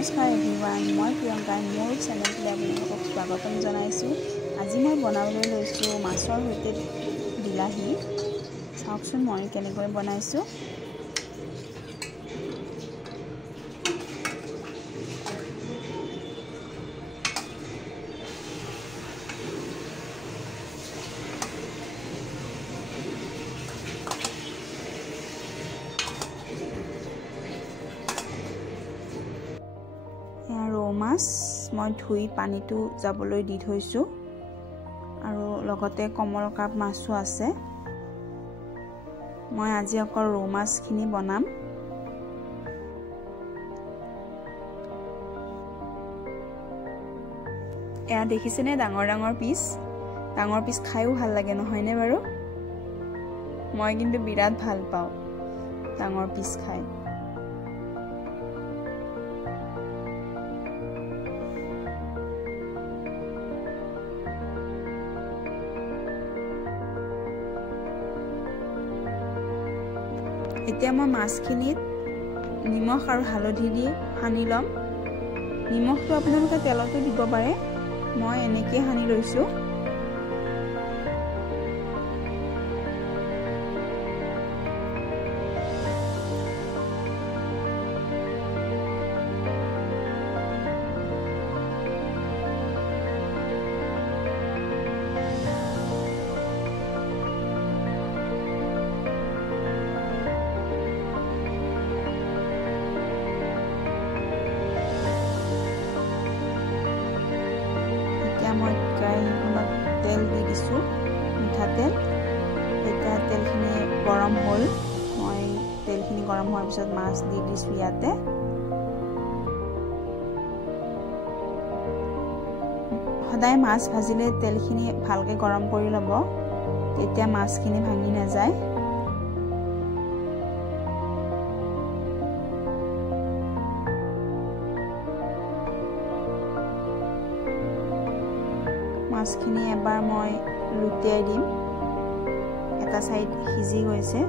নমস্কাৰ এভৰিৱান, মই প্ৰিয়ংকা মোৰ চেনেলটোলৈ আপোনালোকক স্বাগতম জনাইছোঁ। আজি মই বনাবলৈ লৈছোঁ মাছৰ সৈতে বিলাহী। চাওকচোন মই কেনেকৈ বনাইছোঁ। ৰৌ মাছ মই ধুই পানীটো যাবলৈ দি থৈছোঁ আৰু লগতে কমলকাপ মাছো আছে। মই আজি অকল ৰৌ মাছখিনি বনাম। এয়া দেখিছেনে ডাঙৰ ডাঙৰ পিচ খায়ো ভাল লাগে নহয়নে বাৰু? মই কিন্তু বিৰাট ভাল পাওঁ ডাঙৰ পিচ খাই। এতিয়া মই মাছখিনিত নিমখ আৰু হালধি দি সানি ল'ম। নিমখটো আপোনালোকে তেলতো দিব পাৰে, মই এনেকৈ সানি লৈছোঁ। মই কেৰাহীখনত তেল দি দিছোঁ, মিঠাতেল। এতিয়া তেলখিনি গৰম হ'ল, মই তেলখিনি গৰম হোৱাৰ পিছত মাছ দি দিছোঁ ইয়াতে। সদায় মাছ ভাজিলে তেলখিনি ভালকৈ গৰম কৰি ল'ব, তেতিয়া মাছখিনি ভাঙি নাযায়। মাছখিনি এবাৰ মই লুটিয়াই দিম, এটা চাইড সিজি গৈছে।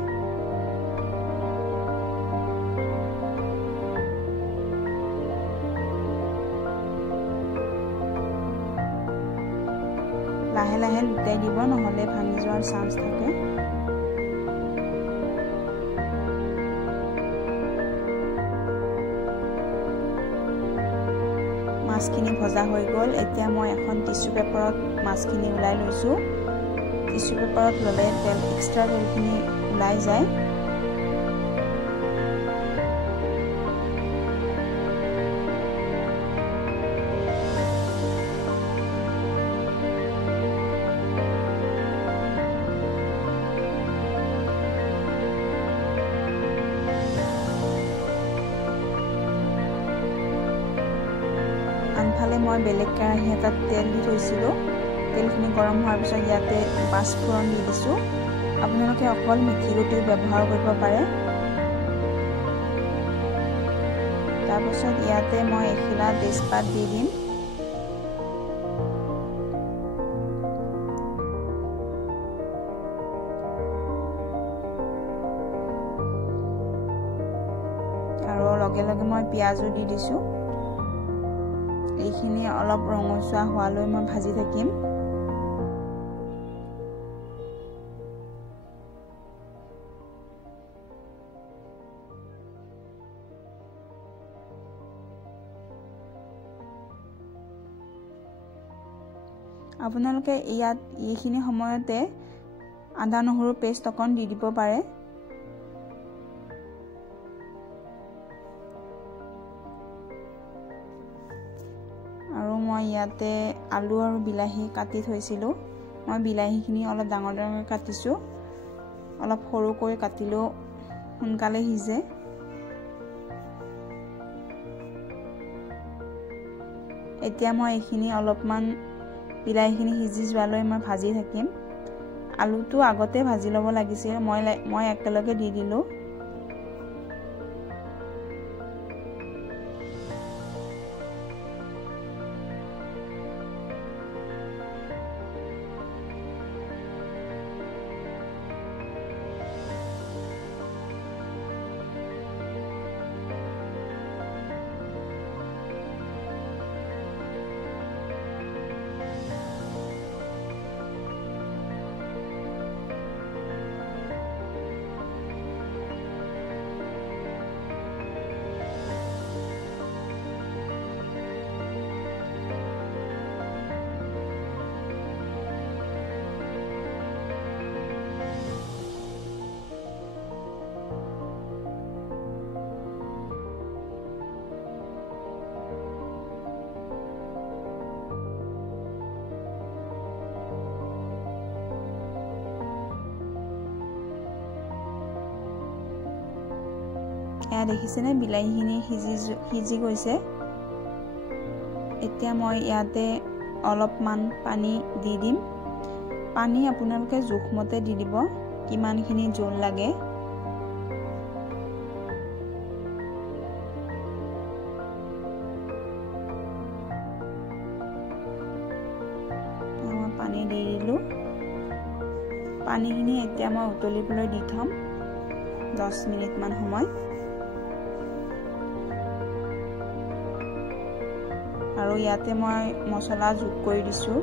লাহে লাহে লুটিয়াই দিব, নহ'লে ভাঙি যোৱাৰ চান্স থাকে। মাছখিনি ভজা হৈ গ'ল। এতিয়া মই এখন টিচু পেপাৰত মাছখিনি ওলাই লৈছোঁ। টিচু পেপাৰত ল'লে এক্সট্ৰা তেলখিনি ওলাই যায়। আনফালে মই বেলেগ কেৰাহী এটাত তেল দি থৈছিলোঁ। তেলখিনি গৰম হোৱাৰ পিছত ইয়াতে পাঁচফোৰণ দি দিছোঁ। আপোনালোকে অকল মিঠি গুটিও ব্যৱহাৰ কৰিব পাৰে। তাৰপিছত ইয়াতে মই এখিলা তেজপাত দি দিম। আৰু লগে লগে মই পিঁয়াজো দি দিছোঁ। এইখিনি অলপ ৰঙচুৱা হোৱালৈ মই ভাজি থাকিম। আপোনালোকে ইয়াত এইখিনি সময়তে আদা নহৰু পেষ্ট অকণ দি দিব পাৰে। আৰু মই ইয়াতে আলু আৰু বিলাহী কাটি থৈছিলোঁ। মই বিলাহীখিনি অলপ ডাঙৰ ডাঙৰকৈ কাটিছোঁ, অলপ সৰুকৈ কাটিলেও সোনকালে সিজে। এতিয়া মই এইখিনি অলপমান বিলাহীখিনি সিজি যোৱালৈ মই ভাজি থাকিম। আলুটো আগতে ভাজি ল'ব লাগিছিল, মই একেলগে দি দিলোঁ। এয়া দেখিছেনে বিলাহীখিনি সিজি গৈছে। এতিয়া মই ইয়াতে অলপমান পানী দি দিম। পানী আপোনালোকে জোখমতে দি দিব, কিমানখিনি জোল লাগে। পানী দি দিলোঁ। পানীখিনি এতিয়া মই উতলিবলৈ দি থ'ম 10 মিনিটমান সময়। আৰু ইয়াতে মই মছলা যোগ কৰি দিছোঁ,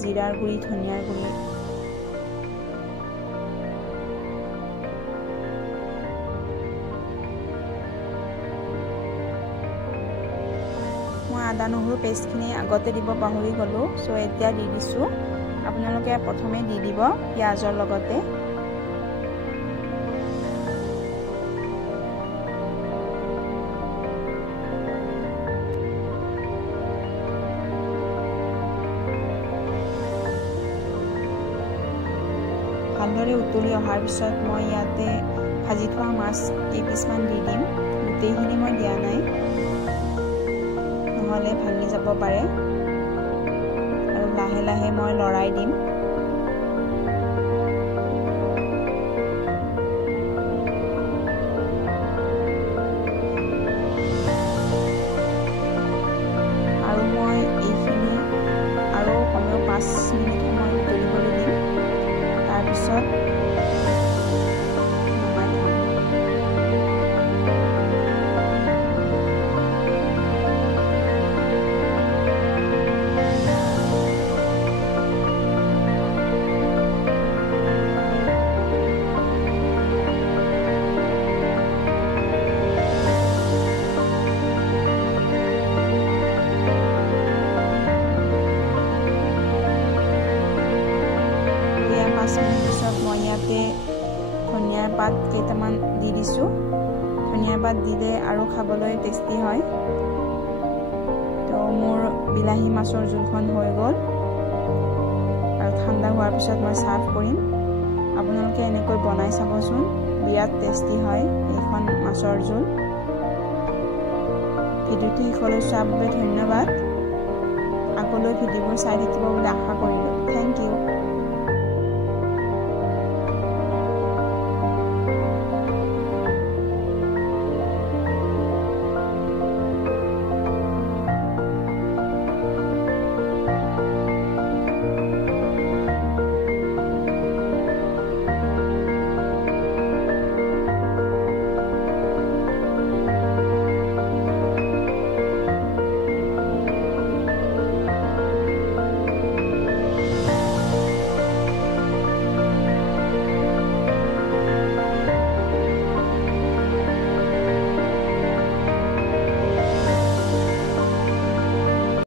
জিৰাৰ গুড়ি, ধনিয়াৰ গুড়ি। মই আদা নহৰু পেষ্টখিনি আগতে দিব পাহৰি গ'লোঁ, চ' এতিয়া দি দিছোঁ। আপোনালোকে প্ৰথমে দি দিব পিঁয়াজৰ লগতে। ভালদৰে উতলি অহাৰ পিছত মই ইয়াতে ভাজি থোৱা মাছ কেইপিচমান দি দিম। গোটেইখিনি মই দিয়া নাই, নহ'লে ভাঙি যাব পাৰে। আৰু লাহে লাহে মই লৰাই দিম। আৰু মই এইখিনি আৰু কমেও 5 মিনিট সময় উতলিবলৈ দিম। তাৰপিছত নমাই থ'ম। পিছত মই ইয়াতে ধনিয়াৰ পাত কেইটামান দি দিছোঁ। ধনিয়াৰ পাত দিলে আৰু খাবলৈ টেষ্টি হয়। তো মোৰ বিলাহী মাছৰ জোলখন হৈ গ'ল আৰু ঠাণ্ডা হোৱাৰ পিছত মই ছাৰ্ভ কৰিম। আপোনালোকে এনেকৈ বনাই চাবচোন, বিৰাট টেষ্টি হয় এইখন মাছৰ জোল। ভিডিঅ'টো শেষলৈ চোৱাৰ বাবে ধন্যবাদ। আগলৈ ভিডিঅ'বোৰ চাই থাকিব বুলি আশা কৰিলোঁ। Thank U.